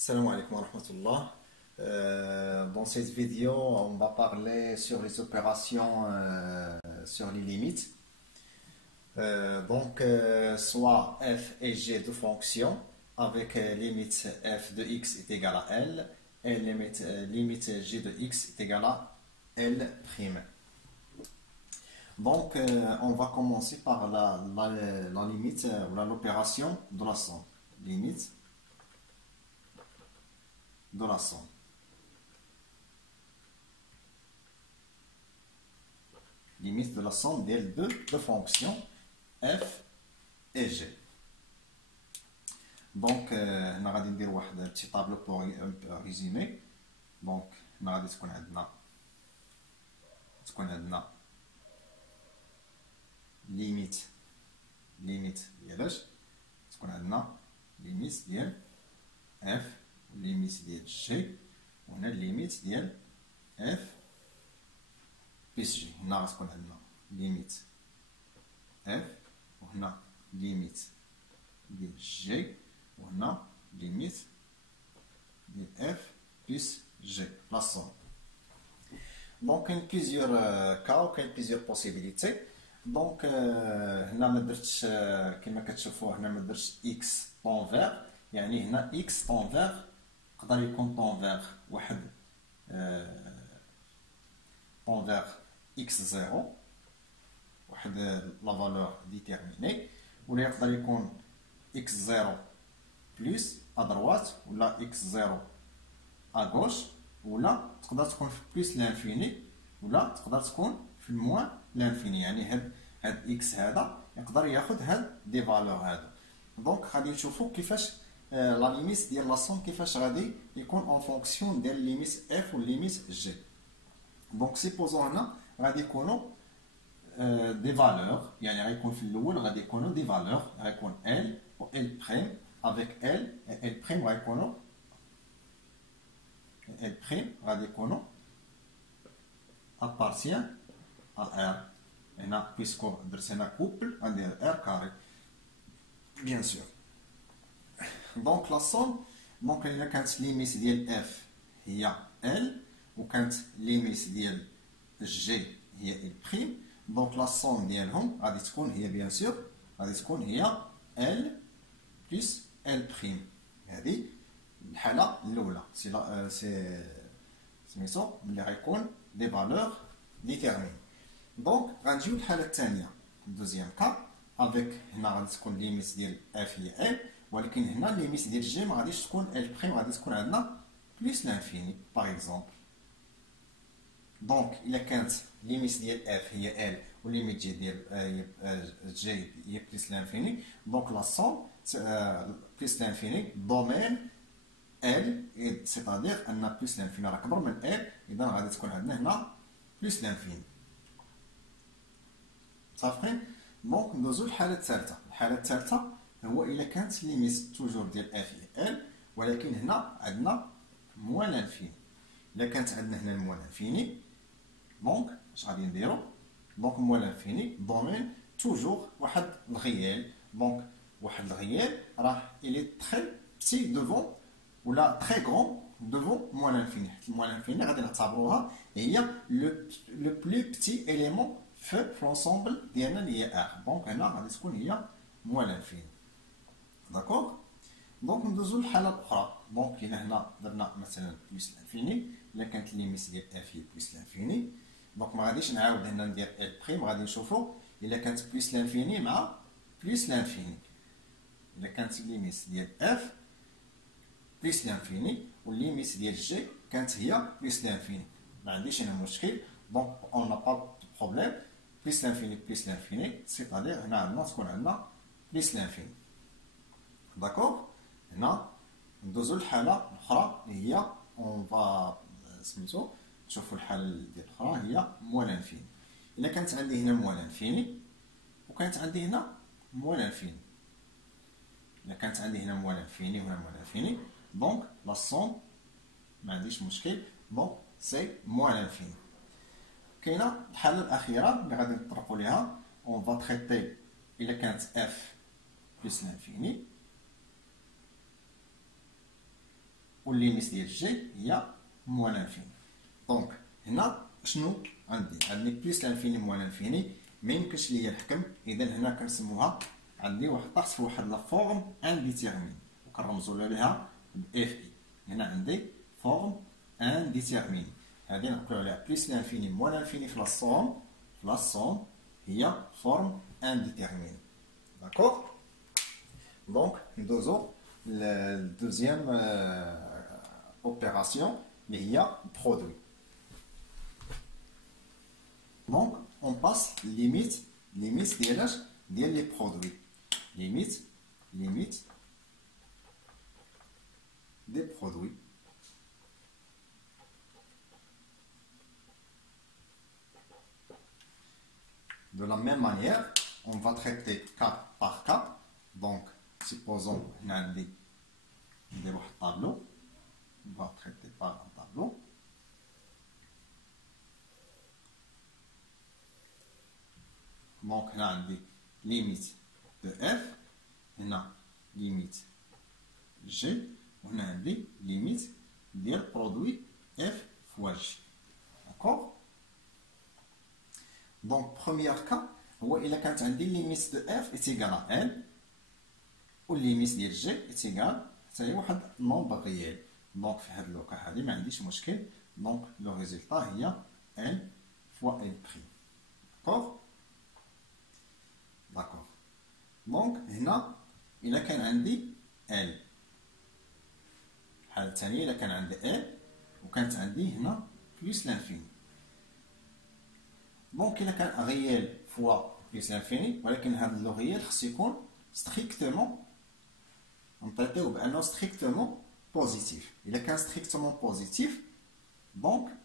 Salam alaikum wa rahmatullah. Dans cette vidéo, on va parler sur les opérations sur les limites. Soit f et g de fonctions avec limite f de x est égal à L et limite g de x est égal à L'. On va commencer par la limite, l'opération de la somme. Limite de la somme. Limite de la somme des deux fonctions f et g. Donc, on va faire un petit tableau pour résumer. Donc, on va dire qu'on a limite limite ديال f limite ديال g وهنا limite ديال f بلس g. هنا غتكون عندنا limite f وهنا limite ديال g وهنا limite ديال f plus g, la somme. Donc, il y a plusieurs cas, il y a plusieurs possibilités. Donc, هنا ما درتش كما كتشوفوا هنا ما درتش x طون يعني هنا x طون يقدر يكون طون واحد طون x0 واحد لا فالور ديتيرميني، ولا يقدر يكون x0 بلس ا دروات ولا x0 ا غوش، ولا تقدر تكون في بلس لانفيني ولا تقدر تكون في الموان لانفيني. يعني هاد اكس هذا يقدر ياخذ هاد دي فالور هذا. دونك غادي نشوفوا كيفاش لا ليميت ديال لا سوم كيفاش غادي يكون اون فونكسيون ديال ليميت اف و ليميت جي. دونك سيبوزون هنا غادي يكونوا دي فالور، يعني غيكون في الاول غادي يكونوا دي فالور، غيكون ال و ال بريم افيك ال ال بريم غيكونوا ال بريم غادي يكونوا appartient à R. Puisqu'on a un couple, on a R carré. Bien sûr. Donc la somme, donc il y a quand limite de F, il y a L, ou quand limite de G, il y a L'. Donc la somme de L, il y a bien sûr, il y a L plus L'. C'est الحالة الأولى c'est اللي غيكون des valeurs déterminées. Donc, غنجيو الحالة الثانية deuxième cas avec هنا غادي تكون ليميت ديال f هي l، ولكن هنا ليميت ديال g ما غاديش تكون l'، غادي تكون عندنا بلس لانفيني باغ اكزومبل. دونك إلا كانت ليميت ديال f هي l وليميت g ديال g هي بلس لانفيني، دونك لا سوم بلس لانفيني دومين L، c'est-à-dire أن بلس لانفيني راه كبر من L، إذا غادي تكون عندنا هنا بلس لانفيني. صافين؟ دونك ندوزو للحالة الثالثة. الحالة الثالثة هو إلا كانت ليميت توجور ديال اف هي ال، ولكن هنا عندنا موان لانفيني. إلا كانت عندنا هنا الموان لانفيني، دونك اش غادي نديرو؟ دونك موان لانفيني دومين توجور واحد الغيال. دونك واحد الغيال راه إلي تخي بتي دوفون ولا تري غرون devant moins l'infini. Moins l'infini, il y a le plus petit élément fait l'ensemble d'INL R. Donc, il y a moins l'infini. D'accord? Donc, nous avons le cas. Donc, il y a plus l'infini. Il y a une limite de f plus l'infini. Donc, on va dire il y a plus l'infini, mais plus l'infini. Il y a une limite de f plus l'infini والليميت ديال جي كانت هي بلس لانفيني. ما عنديش انا مشكل. دونك اون با دو بروبليم. بلس لانفيني سيتادير هنا عندنا تكون عندنا بلس لانفيني. داكوغ. هنا ندوزو للحاله الاخرى اللي هي اون فا سميتو نشوفو الحاله ديال الاخرى هي موان لانفيني. الا كانت عندي هنا موان لانفيني وكانت عندي هنا موان لانفيني، الا كانت عندي هنا موان لانفيني وهنا موان لانفيني، donc la somme ما عنديش مشكل. donc c'est moins l'infini. كاينه الحاله الاخيره اللي غادي نطرقوا ليها on va traiter الا كانت f plus l'infini والليميت ديال جي هي موان لانفيني. دونك هنا شنو عندي بليس لانفيني موان لانفيني، ما يمكنش ليا نحكم. اذا هنا كنسموها عندي واحد طاس في واحد لا فورم انديتيرمين وكنرمزوا لها ب اف اي. هنا عندي فورم انديتيرمين، هذه نقولوا عليها بليس لانفيني موان لانفيني في لا سوم هي فورم انديتيرمين. داكور. دونك ندوزو للدوزيام اوبيراسيون اللي هي برودوي. دونك اون باس ليميت ديالاش ديال لي برودوي، ليميت دي برودوي. De la même manière, on va traiter cas par cas. Donc, supposons qu'on a un tableau. On va traiter par un tableau. Donc, on a une limite de f, on a limite g, on a une limite du produit f fois g. D'accord? Donc, premier cas, il a quand une limite de f est égale à n, ou limite de g est égale à un nombre réel. Donc, dans ce cas, il n'y a pas de problème. Donc, le résultat est n fois n'. D'accord? D'accord. Donc, là, il a quand un l. الحالة الثانية إلا كان عندي n وكانت عندي هنا بلس لانفيني. دونك إلا كان غيال فوا بلس لانفيني، ولكن هذا لو غيال خصو يكون ستريكتومون نطيطيو بأنه ستريكتومون بوزيتيف. إلا كان ستريكتومون بوزيتيف دونك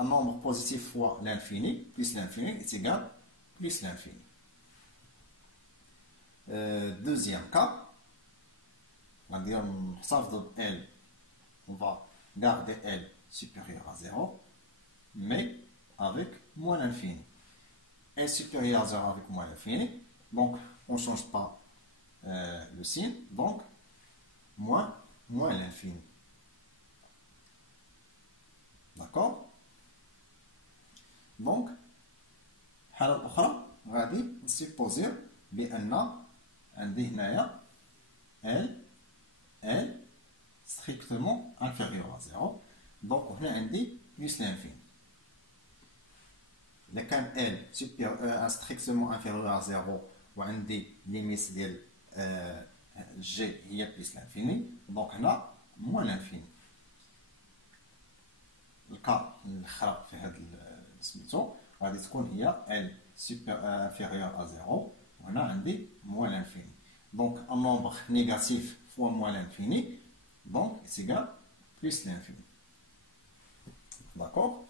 un nombre positif fois l'infini plus l'infini est égal plus l'infini. Deuxième cas, on va dire L, on va garder L supérieur à 0, mais avec moins l'infini. L supérieur à 0 avec moins l'infini, donc on ne change pas le signe, donc moins l'infini. D'accord? Donc, الحالة الأخرى غادي نسيبوزيو بأن عندي هنايا L strictement inférieur à 0. Donc هنا عندي plus l'infini. إذا كان L strictement inférieur à 0 وعندي limite ديال G هي plus l'infini، donc هنا moins l'infini. الكا الأخرى في هذا سميتو غادي تكون هي L inférieur à 0 وهنا عندي moins l'infini. Donc un nombre négatif fois moins l'infini, donc c'est égal plus l'infini. D'accord?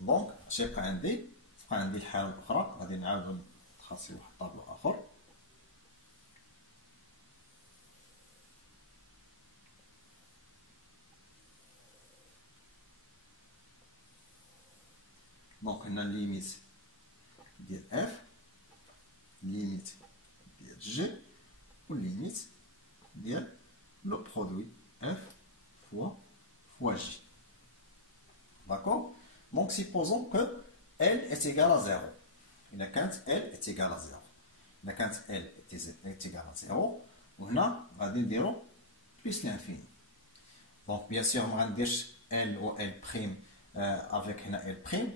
Donc شيبقى عندي الحالة الأخرى غادي نعاودو نخاصي واحد الطابلو آخر. Donc on a limite de f, limite de g, ou limite de le produit f fois j. D'accord? Donc supposons que L est égal à 0. Et la quand L est égal à 0. La quand L est égal à 0, on a plus l'infini. Donc bien sûr, on va dire L ou L' avec L'.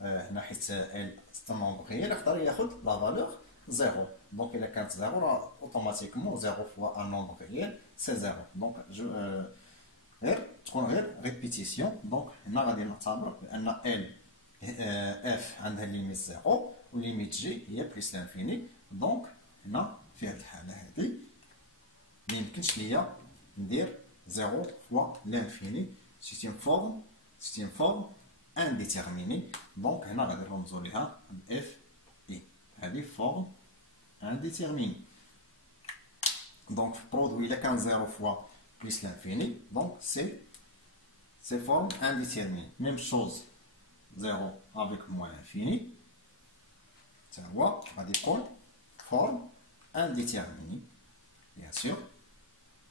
هنا حيت L c'est un nombre réel يقدر ياخذ la valeur 0. Donc il a 0 automatiquement 0 fois un nombre réel c'est 0. Donc تكون غير répétition. Donc هنا غادي نعتبر بان L f عندها ليميت 0 وليميت g هي بلس لانفيني. دونك هنا في هذه الحالة هذه ما يمكنش ليا ندير 0 فوا لانفيني. سي une forme indéterminée. Donc هنا غادي نرمزو ليها f i. هذه forme indéterminée. Donc produit إلا كان 0 fois plus l'infini, donc c'est forme indéterminée. Même chose 0 avec moins l'infini, ça va dire forme indéterminée, bien sûr,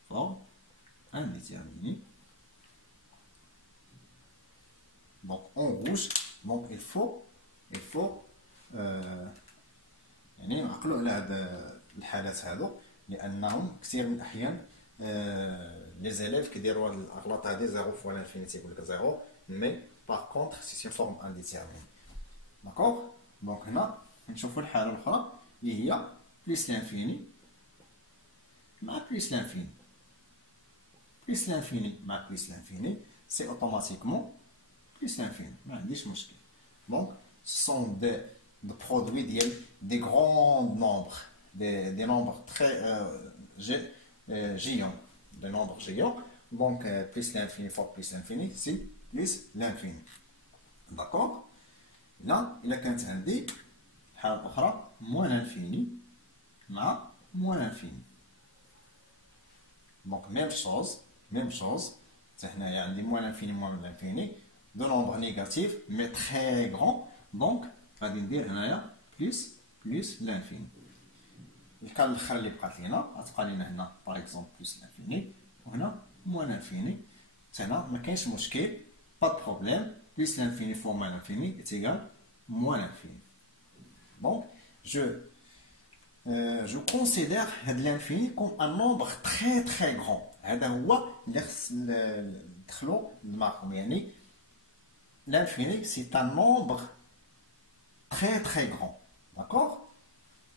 forme indéterminé. Donc en rouge, donc il faut يعني نعقلوا على هاد الحالات هادو لانهم كثير من الاحيان لي زيليف كيديروا هاد الاغلاط هادي زيرو فوا لانفينيتي يقول لك زيرو مي باغ كونطخ سي اون فورم انديتيرميني داكوغ. دونك هنا نشوفوا الحاله الاخرى اللي هي بليس لانفيني مع بليس لانفيني. بليس لانفيني مع بليس لانفيني سي اوتوماتيكمون بليس لانفيني، ما عنديش مشكل. دونك سون de produits des grands nombres, des nombres très géants, des nombres géants. Donc, plus l'infini fois plus l'infini, c'est plus l'infini. D'accord? Là, il a quand même dit, moins l'infini, moins l'infini. Donc, même chose. Il y a moins l'infini, de nombres négatifs, mais très grands. Donc, غادي ندير هنايا بلس لانفيني. الكال الاخر اللي بقات لينا غتبقى لينا هنا باغ اكزومبل بلس لانفيني وهنا موان لانفيني. هنا ما كاينش مشكل، با بروبليم. بلس لانفيني فوا موان لانفيني ايتيغال موان لانفيني. دونك جو كونسيدير هاد لانفيني كوم ان نومبر تري تري غران. هذا هو اللي خص ندخلو لدماغكم، يعني l'infini c'est un nombre très très grand. D'accord?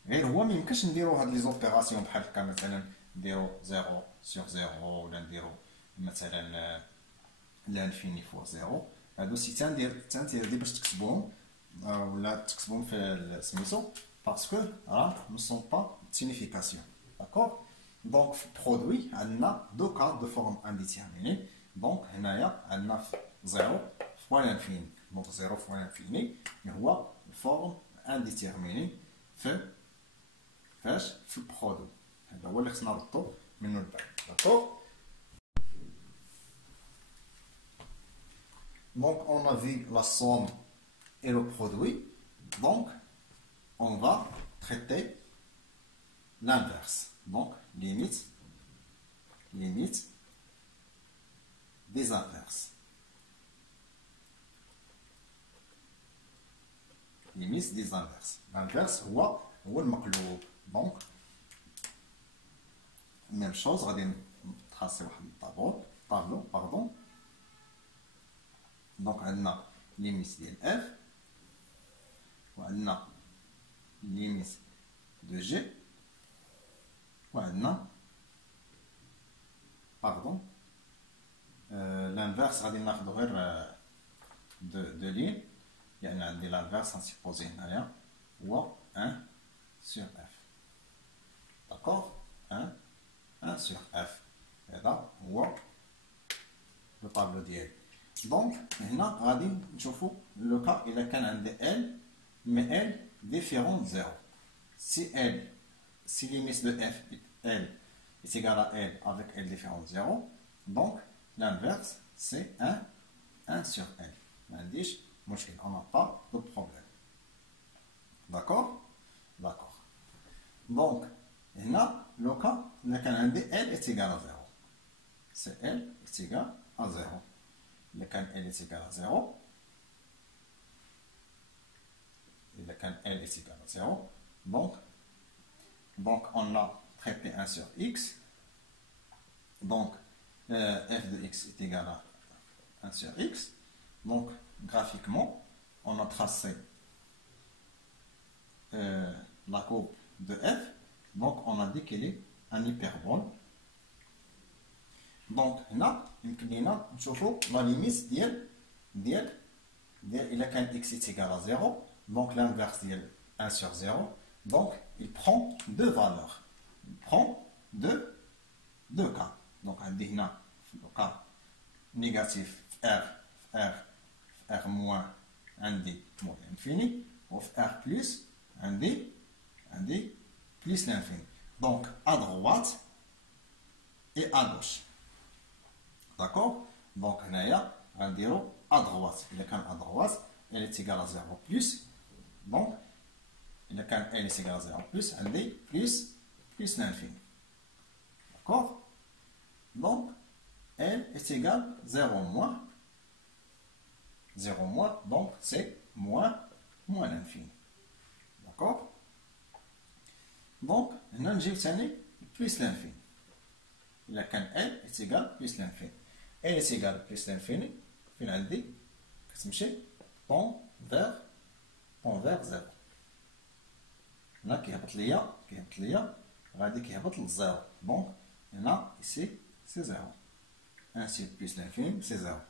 غير هو ما يمكنش نديرو هاد لي زوبيراسيون بحال هكا، مثلا نديرو 0 sur 0 ولا نديرو مثلا لانفيني فوا 0. هادو سي تندير باش تكتبوهم ولا تكتبوهم في سميتو باسكو راه نو سون با سينيفيكاسيون. داكور. دونك في برودوي عندنا دو كا دو فورم انديتيرميني. دونك هنايا عندنا 0 فوا لانفيني. دونك 0 فوا لانفيني هو فورم انديتيرميني فاش في البرودوي. هذا هو اللي خصنا نردو منو البال. داكور. Donc on a vu la somme et le produit. Donc on va traiter l'inverse. Donc limite des inverses. Limite des inverses. L'inverse هو المقلوب. Donc même chose غادي نتراسي واحد الطابلو باردون. دونك عندنا ليميت ديال اف وعندنا ليميت دو جي وعندنا باردون لانفيرس غادي ناخدو غير دو لين، يعني عندي لانفيرس غنسيبوزي هنايا هو 1 sur f. داكوغ. 1 sur f. هذا هو لو طابلو ديالي. دونك هنا غادي نشوفو لو كا الا كان عندي ال مي ال ديفيرون زيرو. si limite de f l est égale à l avec l différent de 0, donc l'inverse c'est 1 sur l. m'indique on n'a pas de problème. D'accord. Donc هنا لو كا الا كان عندي l est égale à 0, c'est l est égale à 0. إذا كان L est égal à 0, إذا كان L est égal à 0, donc on a traité 1 sur X, donc f de X est égal à 1 sur X, donc graphiquement on a tracé la courbe de f, donc on a dit qu'elle est un hyperbole. دونك هنا يمكن لينا نشوفو لا ليميت ديال إلا كان إكس إيتيغال à 0. دونك l'inverse ديال 1 sur 0. دونك il prend deux valeurs. Il prend deux cas. دونك عندي هنا في لو كا نيجاتيف في R موان عندي موان لانفيني وفي R بلس عندي بلس لانفيني. دونك à droite et à gauche. D'accord. Donc هنايا غنديرو à droite. إلا كان à droite elle est égale à 0 plus. donc إلا كان elle est égale à 0 plus عندي plus l'infini. D'accord. Donc L est égal 0 moins. 0 moins, donc c'est moins l'infini. D'accord? Donc, on نجيب ثاني plus l'infini. إلا كان L est égal plus l'infini. L est égal plus l'infini. فين عندي؟ كتمشي tend vers 0. هنا كيهبط ليا غادي كيهبط للزيرو. دونك هنا ici c'est 0. Ainsi plus l'infini c'est 0.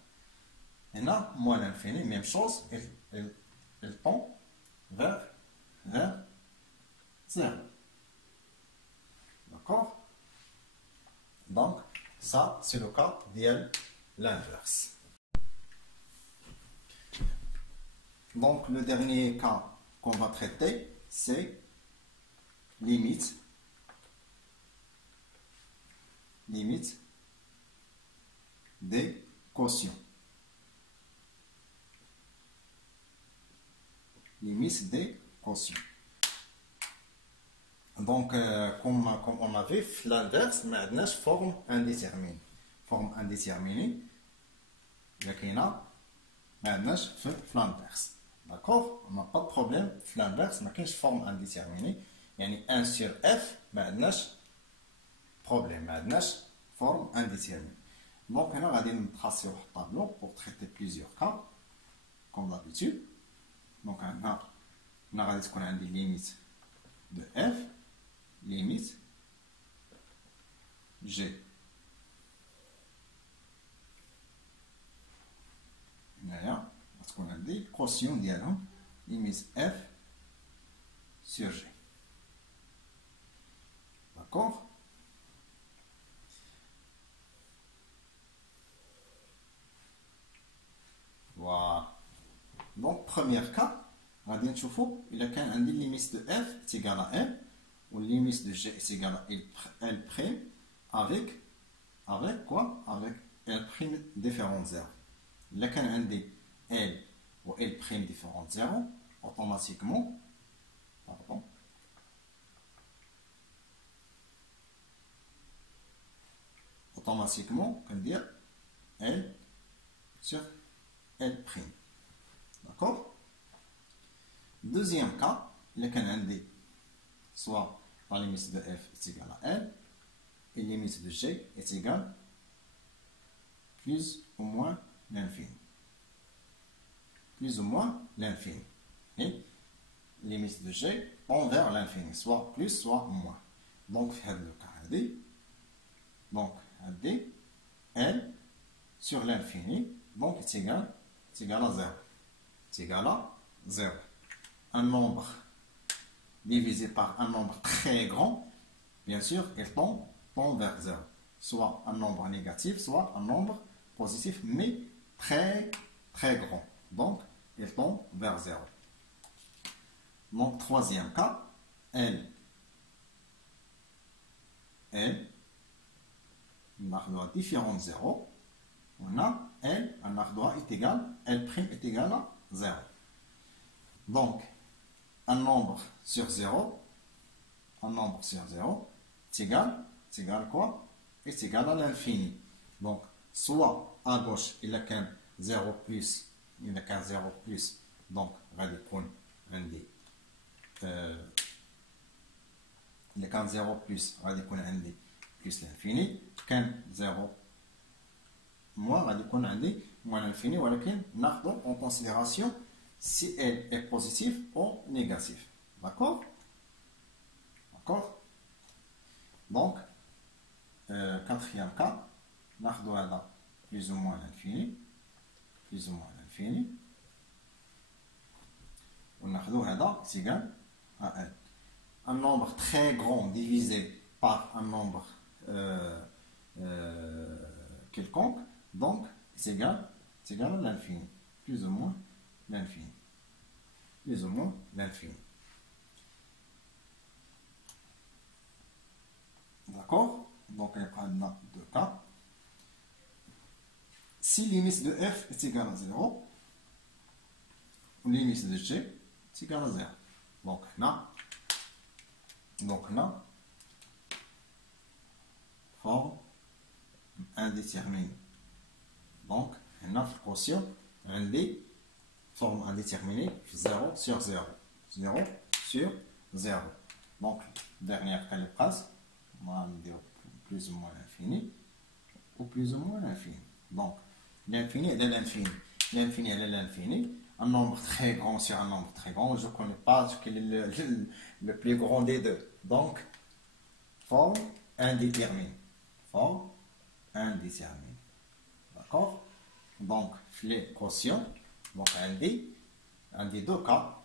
هنا moins l'infini, même chose, elle tend vers 0. D'accord? Donc, ça, c'est le cas de l'inverse. Donc, le dernier cas qu'on va traiter, c'est limite des quotients. Limite des quotients. Donc, comme on a vu, l'inverse, maintenant, forme indéterminée. Forme indéterminée, il y a maintenant, l'inverse. D'accord? On n'a pas de problème. L'inverse, mais quand forme indéterminée, il y a 1 sur f, maintenant, problème. Maintenant, forme indéterminée. Donc, on va tracer un tableau pour traiter plusieurs cas, comme d'habitude. Donc, on a dit qu'on a des limites de f, limite g. Voilà, parce qu'on a dit quotient dialogue, limite f sur g. D'accord? Voilà. Donc, premier cas, on va dire il y a un limite de f est égal à m, ou limite de g est égal à L' avec quoi? Avec L' différent 0. Il y a un L ou L' différent 0, automatiquement, on peut dire L sur L'. D'accord? Deuxième cas, il y a un soit la limite de f est égale à L et la limite de g est égale plus ou moins l'infini. Plus ou moins l'infini. Et la limite de g envers l'infini, soit plus, soit moins. Donc, le cas donc, L sur l'infini, donc c'est égal à 0. C'est égal à 0. Un nombre divisé par un nombre très grand, bien sûr, il tend vers 0. Soit un nombre négatif, soit un nombre positif, mais très grand. Donc, il tend vers 0. Donc, troisième cas, L, on a différent de 0. On a L, un ardois est égal, L' est égal à 0. Donc, un nombre sur 0, c'est égal quoi? C'est égal à l'infini. Donc, soit à gauche, il y a qu'un 0 plus, donc, il y a qu'un 0 plus, plus l'infini, qu'un 0 moins, moins l'infini, ولكن ناخذ en considération si elle est positive ou négative. D'accord? D'accord? Donc, quatrième cas, ناخذ plus ou moins l'infini, وناخذ هذا c'est égal à n. Un nombre très grand divisé par un nombre quelconque, donc c'est égal à l'infini, plus ou moins l'infini. D'accord? Donc, il y a deux cas. Si limite de f est égal à 0, limite de g est égal à 0. Donc, là, forme indéterminé. Donc, un autre quotient, عندي forme indéterminée 0 sur 0. 0 sur 0. Donc, dernière phrase, on va dire plus ou moins l'infini, ou plus ou moins l'infini. Donc, l'infini est l'infini. L'infini est l'infini. Un nombre très grand sur un nombre très grand. Je ne connais pas quel est le plus grand des deux. Donc, forme indéterminée. Forme indéterminée. D'accord? Donc, les quotients, donc un des deux cas,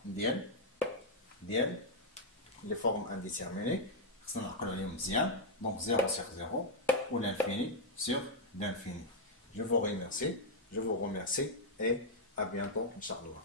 les formes indéterminées, donc 0 sur 0 ou l'infini sur l'infini. Je vous remercie et à bientôt, Inch'Allah.